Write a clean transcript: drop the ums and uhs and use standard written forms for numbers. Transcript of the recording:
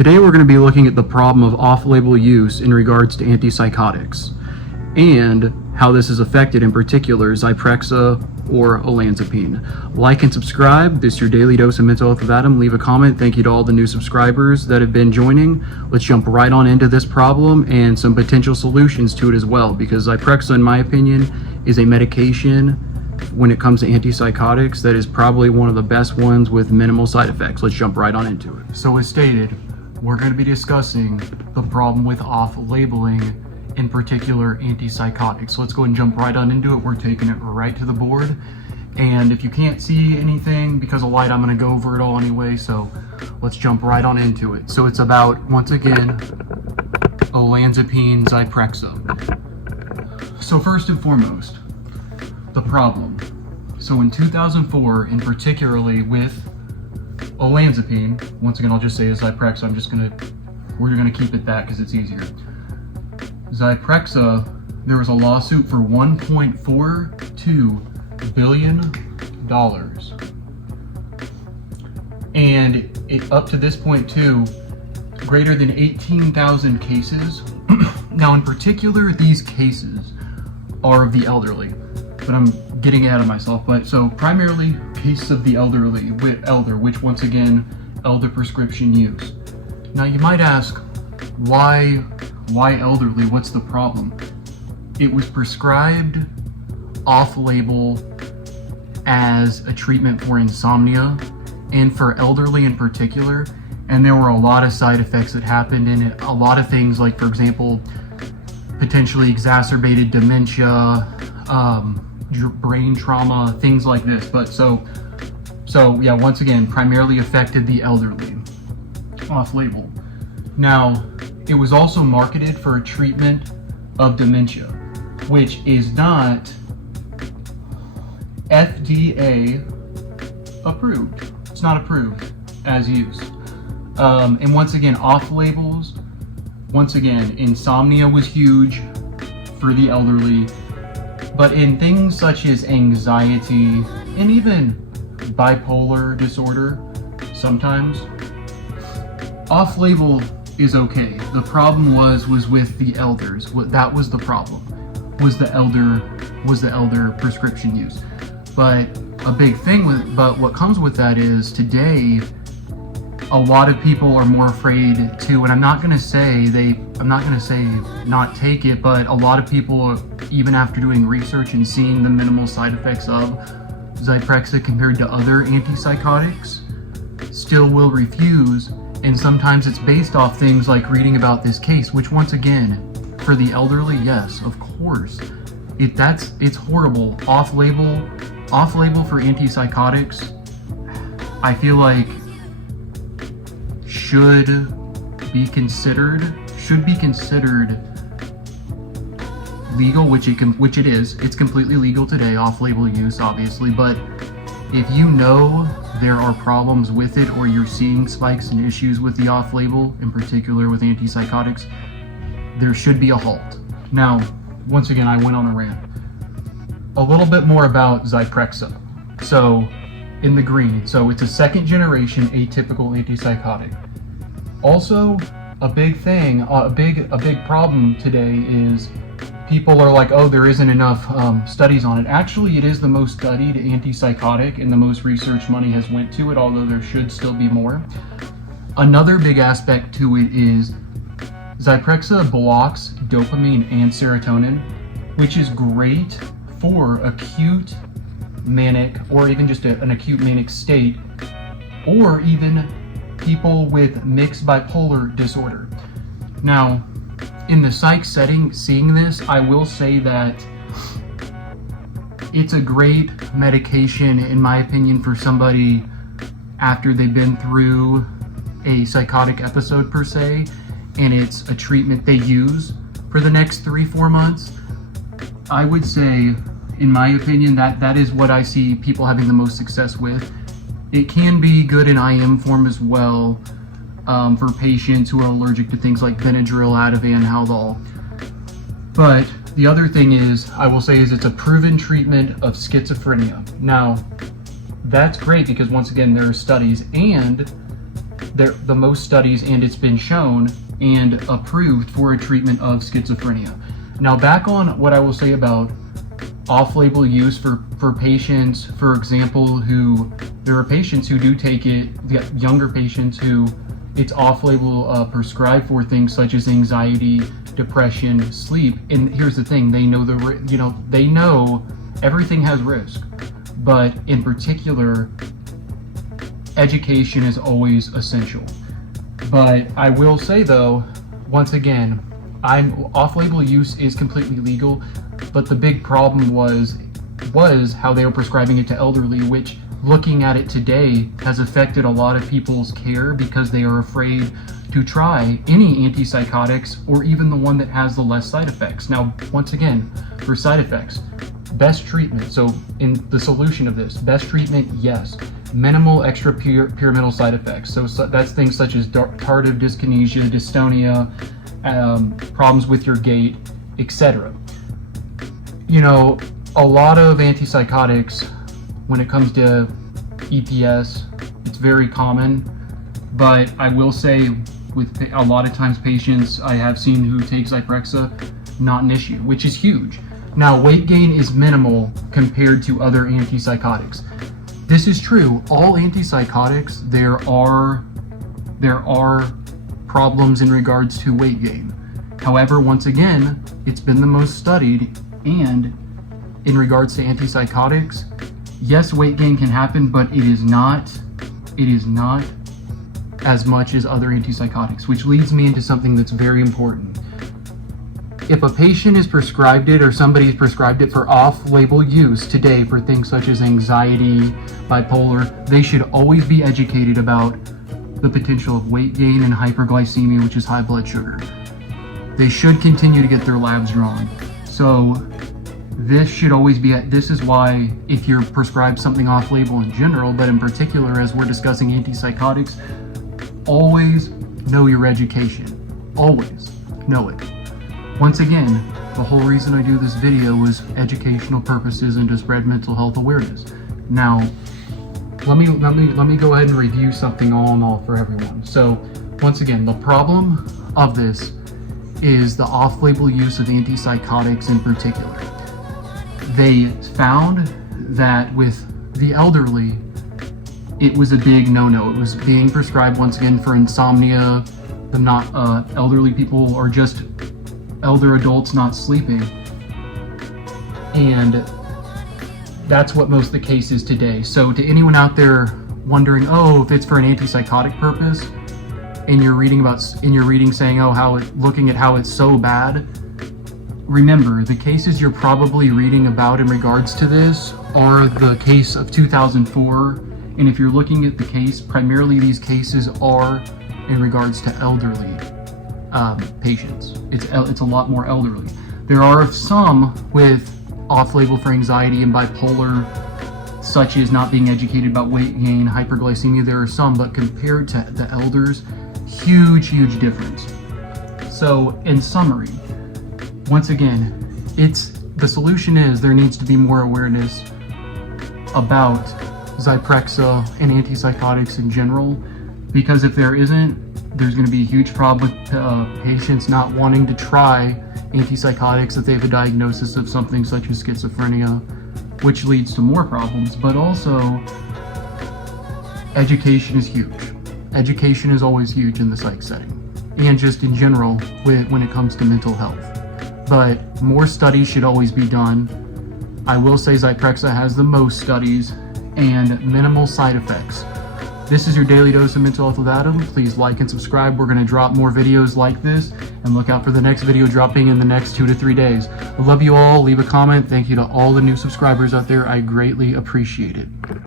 Today we're going to be looking at the problem of off-label use in regards to antipsychotics and how this has affected, in particular, Zyprexa or olanzapine. Like and subscribe. This is your daily dose of mental health with Adam. Leave a comment. Thank you to all the new subscribers that have been joining. Let's jump right on into this problem and some potential solutions to it as well, because Zyprexa, in my opinion, is a medication when it comes to antipsychotics that is probably one of the best ones with minimal side effects. Let's jump right on into it. So as stated, we're going to be discussing the problem with off-labeling, in particular antipsychotics. So let's go and jump right on into it. We're taking it right to the board. And if you can't see anything because of light, I'm going to go over it all anyway. So let's jump right on into it. So it's about, once again, olanzapine, Zyprexa. So first and foremost, the problem. So in 2004, in particularly with olanzapine, once again, I'll just say as Zyprexa, we're gonna keep it that because it's easier. Zyprexa, there was a lawsuit for $1.42 billion. And it, up to this point too, greater than 18,000 cases. Now in particular, these cases are of the elderly, but I'm getting ahead of myself. But so primarily cases of the elderly, which once again, elder prescription use. Now you might ask, why elderly? What's the problem? It was prescribed off-label as a treatment for insomnia and for elderly in particular, and there were a lot of side effects that happened in it. A lot of things like, for example, potentially exacerbated dementia, brain trauma, things like this. But so yeah, once again, primarily affected the elderly, off-label. Now, it was also marketed for a treatment of dementia, which is not FDA approved. It's not approved as use. And once again, off-labels, once again, insomnia was huge for the elderly, but in things such as anxiety and even bipolar disorder, sometimes off-label is okay. The problem was with the elders. That was the problem. Was the elder prescription use. But a big thing but what comes with that is today a lot of people are more afraid to, and I'm not gonna say not take it, but a lot of people, even after doing research and seeing the minimal side effects of Zyprexa compared to other antipsychotics, still will refuse. And sometimes it's based off things like reading about this case, which once again, for the elderly, yes, of course, it's horrible. Off-label for antipsychotics, I feel like should be considered legal, which it is. It's completely legal today, off-label use, obviously. But if you know there are problems with it, or you're seeing spikes and issues with the off-label, in particular with antipsychotics, there should be a halt. Now, once again, I went on a rant. A little bit more about Zyprexa. So, in the green, so it's a second generation atypical antipsychotic. Also, a big thing, a big problem today is people are like, oh, there isn't enough studies on it. Actually, it is the most studied antipsychotic and the most research money has went to it, although there should still be more. Another big aspect to it is Zyprexa blocks dopamine and serotonin, which is great for acute manic, or even just an acute manic state, or even people with mixed bipolar disorder. Now, in the psych setting, seeing this, I will say that it's a great medication, in my opinion, for somebody after they've been through a psychotic episode per se, and it's a treatment they use for the next 3-4 months. I would say, in my opinion, that is what I see people having the most success with. It can be good in IM form as well, for patients who are allergic to things like Benadryl, Ativan, Haldol. But the other thing is, I will say, is it's a proven treatment of schizophrenia. Now, that's great because once again, there are studies, and the most studies, and it's been shown and approved for a treatment of schizophrenia. Now, back on what I will say about off-label use for patients, for example, there are patients who do take it, younger patients who it's off-label prescribed for things such as anxiety, depression, sleep. And here's the thing: they know they know everything has risk, but in particular, education is always essential. But I will say though, once again, off-label use is completely legal, but the big problem was how they were prescribing it to elderly, which, looking at it today, has affected a lot of people's care because they are afraid to try any antipsychotics or even the one that has the less side effects. Now, once again, for side effects, best treatment. So in the solution of this, best treatment, yes. Minimal extrapyramidal side effects. So that's things such as tardive dyskinesia, dystonia, problems with your gait, etc. You know, a lot of antipsychotics, when it comes to EPS, it's very common, but I will say with a lot of times patients I have seen who take Zyprexa, not an issue, which is huge. Now, weight gain is minimal compared to other antipsychotics. This is true. All antipsychotics, there are problems in regards to weight gain. However, once again, it's been the most studied, and in regards to antipsychotics, yes, weight gain can happen, but it is not as much as other antipsychotics, which leads me into something that's very important. If a patient is prescribed it, or somebody is prescribed it for off-label use today for things such as anxiety, bipolar, they should always be educated about the potential of weight gain and hyperglycemia, which is high blood sugar. They should continue to get their labs drawn. So this should always be this is why, if you're prescribed something off-label in general, but in particular as we're discussing antipsychotics, always know your education. Always know it. Once again, the whole reason I do this video was educational purposes and to spread mental health awareness. Now, let me go ahead and review something all in all for everyone. So, once again, the problem of this is the off-label use of antipsychotics in particular. They found that with the elderly, it was a big no-no. It was being prescribed once again for insomnia, the not elderly people, or just elder adults not sleeping, and that's what most of the case is today. So to anyone out there wondering, oh, if it's for an antipsychotic purpose, and you're reading saying, oh, looking at how it's so bad, remember, the cases you're probably reading about in regards to this are the case of 2004, and if you're looking at the case, primarily these cases are in regards to elderly patients. It's a lot more elderly. There are some with off-label for anxiety and bipolar, such as not being educated about weight gain, hyperglycemia. There are some, but compared to the elders, huge difference. So in summary, once again, the solution is there needs to be more awareness about Zyprexa and antipsychotics in general, because if there isn't, there's going to be a huge problem with patients not wanting to try antipsychotics if they have a diagnosis of something such as schizophrenia, which leads to more problems. But also, education is huge. Education is always huge in the psych setting, and just in general when it comes to mental health. But more studies should always be done. I will say Zyprexa has the most studies and minimal side effects. This is your daily dose of mental health with Adam. Please like and subscribe. We're going to drop more videos like this, and look out for the next video dropping in the next 2 to 3 days. I love you all. Leave a comment. Thank you to all the new subscribers out there. I greatly appreciate it.